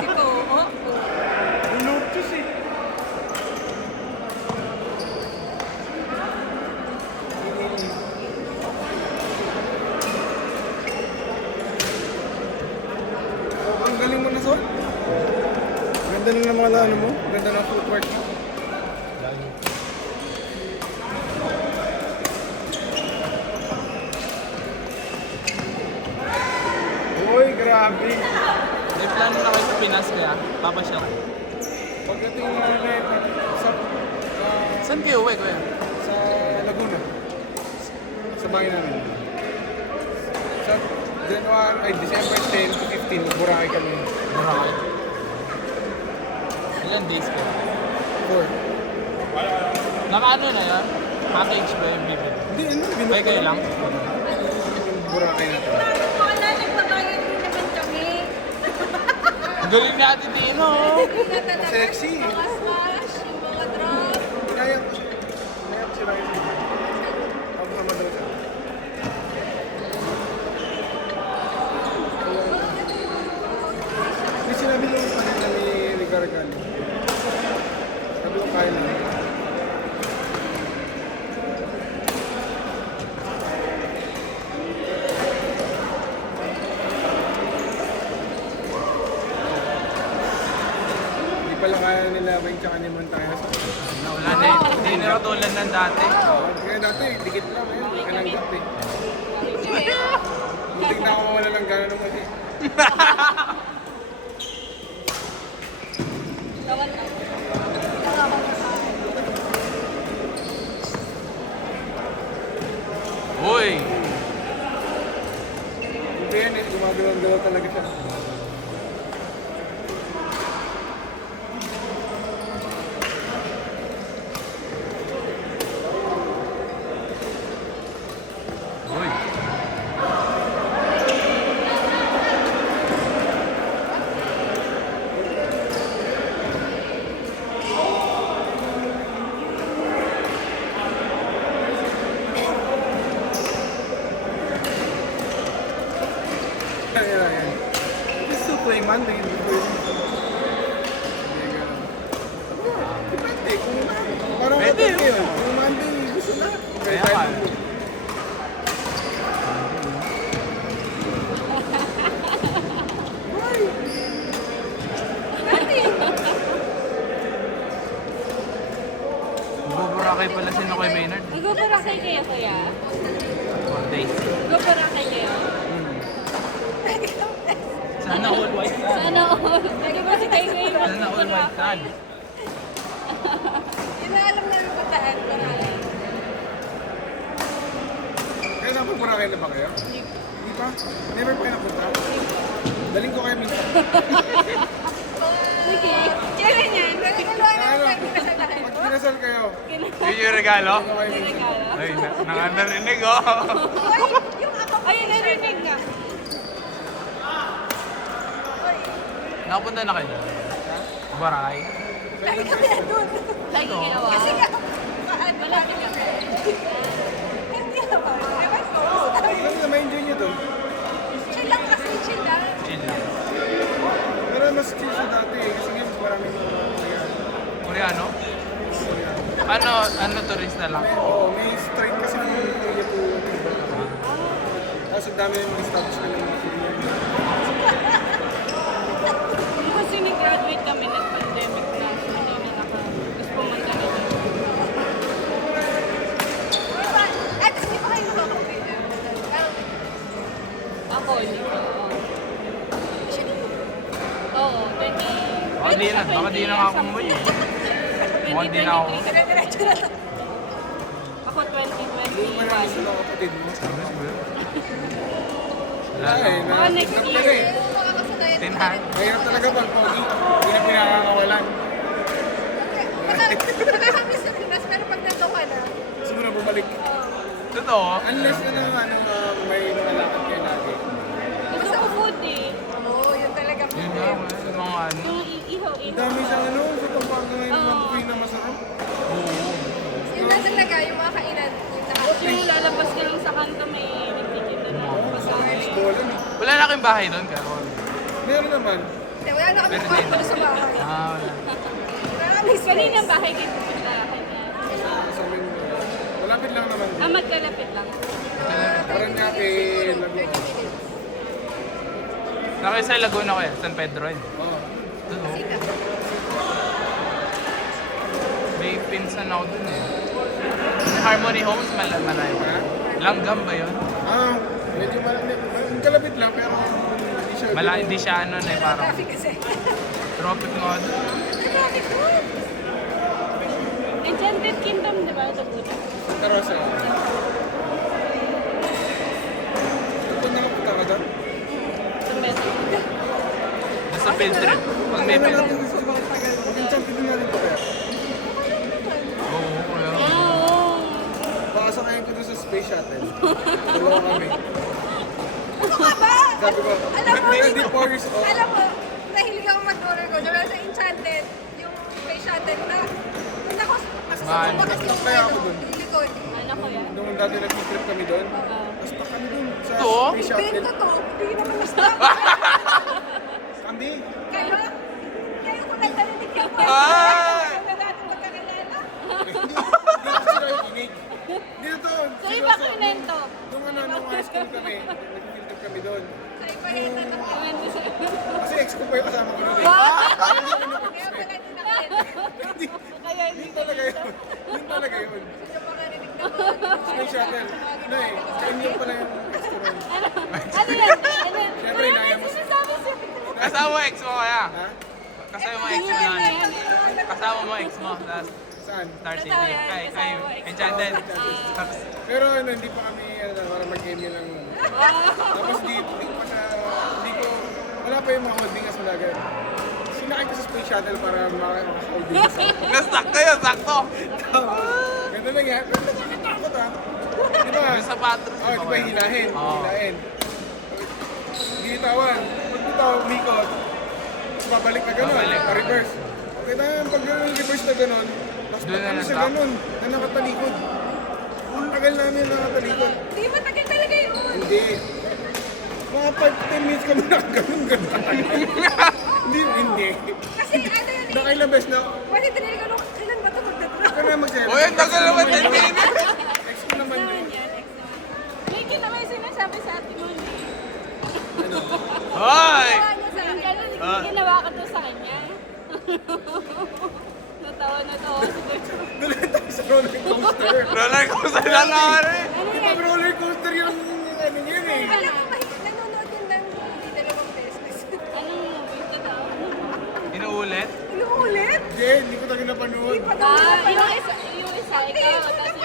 Ikaw, oh. Lupus eh. Ang galing mo na, Sol. Ganda ng mga ano mo. Ganda ng footwork mo. Uy, grabe. May plano na kayo sa Pinas kaya papasyal kayo. Pagdating na sa Saan kayo uwi kuya? sa Laguna. Sa bahay namin. Sa December 10 to 15, Boracay kami. Boracay. Ilan days kayo? 4. Nakaano na yan? Package ba yung bibili? Hindi, ano, Kaya kayo lang? Boracay na to. Wala, nagbabayad din naman kami. Ang galing ni Ate Tino! Sexy. Mga smash, yung mga drop. Kaya ko siya. Kaya ko sila kasi. Ako sa madalo siya. Hindi sinabi nung panin na may regargan. Sabi ko kaya na. Hindi pala kaya nila ba yung tsaka ni Montayas. Wala na yun. Hindi na tulad ng dati. Kaya dati, dikit lang ngayon. Hindi ka nanggap eh. Muntik na ako mawala ng gana nung kasi. Uy! Hindi yan eh, gumagalaw talaga siya. Uy! Kaya yan. Gusto ko yung Monday. Depende kung parang Pwede, kapag yun. Kung Monday, gusto na. Kaya tayo pa. mag- Buburakay pala si Nokoy Maynard. Mag-Boracay kayo, kuya? 4 days. Mag-Boracay kayo? Sana all white ka. Sana all. Lagi ba si Tay ngayon? Sana all white ka. Inaalam namin pataan. Boracay. Kaya napaparakay na ba kayo? Hindi pa? Never pa kayo napunta? Daling ko kayo minsan. Sige. Kailan yan? Nagkakaluan na Ano? kami sa lahat. Pag kinasal kayo, Yun yung regalo? daling ko kayo minsan. Regalo. Ay, nakandarinig oh. Ay, yung ako. Ay, narinig nga. Nakapunta na kayo doon? Boracay? Lagi kami na doon. Lagi ginawa. Kasi nga, malapit kami. Hindi naman. Ewan ko. Kasi na ma-enjoy nyo doon. Chill lang kasi, chill lang. Chill lang. Pero mas chill siya dati eh. Kasi ngayon maraming mga nangyayari. Koreano? Ano turista lang? Oo, may strike kasi ng Korea to Cuba. Tapos ang dami yung mga establishment ng mga Korean. Kasi ni-graduate kami nag-pandemic na. Hindi na tapos pumunta na doon. Ay, tapos di ba kayo nakaka-video? Ako, hindi ko. Oo, 20. Baka di na ako umuwi eh. Mukhang di na ako. Dire-diretso na to. Ako Doon pa namin 2021. sila kapatid mo. Wala Ay, na. Mga next na year. eh. Tinhan. Mahirap talaga pag pogi. Hindi na pinakakawalan. Nakakamiss sa Pinas, pero pag nandun ka na, Gusto mo na bumalik. Totoo? Unless na may mga lakad kayo lagi. gusto ko food eh. Oo, yun talaga Yun food nga, eh. yung mga ano. Yung Ang ihaw-ihaw. dami sa sa Pampanga ngayon Oo. mga buhay na masarap. Oo. Yun na talaga, yung mga kainan. Yung lalabas ka lang sa kanto, may nagtitinda na. Oo, masarap yung isbolan eh. Wala na kayong bahay doon, Carol. Meron naman. Hindi, wala na kami Pero kwarto sa bahay. Ah, wala. Promise. Kanina ang bahay kayo pupunta kanya. Sa amin, malapit lang naman. Ah, magkalapit lang. Paranaque, Laguna. Nakaya sa Laguna ko yan, San Pedro yun. Oo. Doon oh. May pinsan ako dun eh. Yung Harmony Homes, malayo. Ha? Langgam ba yun? Ah, medyo malapit. Kalapit lang, pero hindi siya. Hindi siya ano na eh, parang Traffic kasi. tropic nga doon. Traffic doon. Enchanted Kingdom, di ba? Laguna. Santa Rosa. Doon nakapunta ka doon? Sa Metro. Nasa field trip. Pag may field trip. Mag-enchanted din natin pa kaya. Oo, kuya. Oo. Baka sakayin ko doon sa space shuttle. Dalawa kami. Ano ka ba? Sabi ko, Alam mo, may hindi 4 years old. Alam mo, nahilig ako mag-roller coaster. Pero sa Enchanted, yung space shuttle na, nung ako, Man. masasakot kasi yung Kaya ako dun. yung likod. Ano ko yan? Nung dati nag-trip kami doon, tapos pa kami doon sa Ito? space shuttle. Bento to, hindi naman na-stop. Kami? Kayo? Kayo ko lang narinig yung Ah! Kayo na natin magkakilala. Hindi ko sila yung kinig. Dito to. So, iba ko inento. Nung high school kami, nag-field trip kami doon. Sa iba yan na Inento sa Kasi ex ko pa yung kasama ko noon eh. Kaya pala din natin. Hindi, Kaya hindi yun talaga yun. Yun talaga yun. Sino pa narinig na mo? Space shuttle. Ano eh, kanya pala yung ex ko noon. Ano yan? Ano yan? Siyempre, inaya mo. Sinasabi siya. Kasama mo ex mo kaya? Ha? Kasama mo ex mo na. Kasama mo ex mo sa Saan? Star City. Kasama yan, Kay kasama mo ex mo. Enchanted. Pero ano, hindi pa kami, para mag-game yun lang. Tapos hindi pa siya, hindi ko, wala pa yung mga holding as malaga. Sinakay ko sa space shuttle para maka-holding ka sa. Nasakto yun, sakto. Ganda lang yan. Pero nakakatakot ha. Di ba? Yung sapatos. Oh, di ba hilahin? Oo. Hilahin. Binitawan. Pag bitaw, umikot. Tapos babalik na gano'n. Babalik. Pa-reverse. Okay na yung pag reverse na gano'n, mas Doon na matagal sa na-stop. gano'n, na nakatalikod. Ang tagal namin nakatalikod. Hindi matagal talaga yun. Hindi. Mga 5-10 minutes kami nakaganon gano'n. Hindi. Kasi ano yun eh. Nakailang beses na ako. Kasi tinili ko nung kailan ba ito magdadra? Ikaw na mag-share. Uy, ang tagal naman 10 minutes. Ex ko naman yun. Naman yan, ex naman. May kinamay sinasabi sa ate mo ni. Hoy! Gawa niya sa akin. Ganun, ginawa ko to sa kanya. Natawa na to ako sa kanya. Doon tayo sa roller coaster. Roller coaster lang nga rin. Ano Di yan? ba roller coaster yung ano yun eh. Alam mo, nanonood yun ng movie dalawang beses. Anong movie to daw? Inuulit? Inuulit? Hindi, hindi ko talaga napanood. Hindi pa daw Ah, napanood. yung isa, ikaw, tapos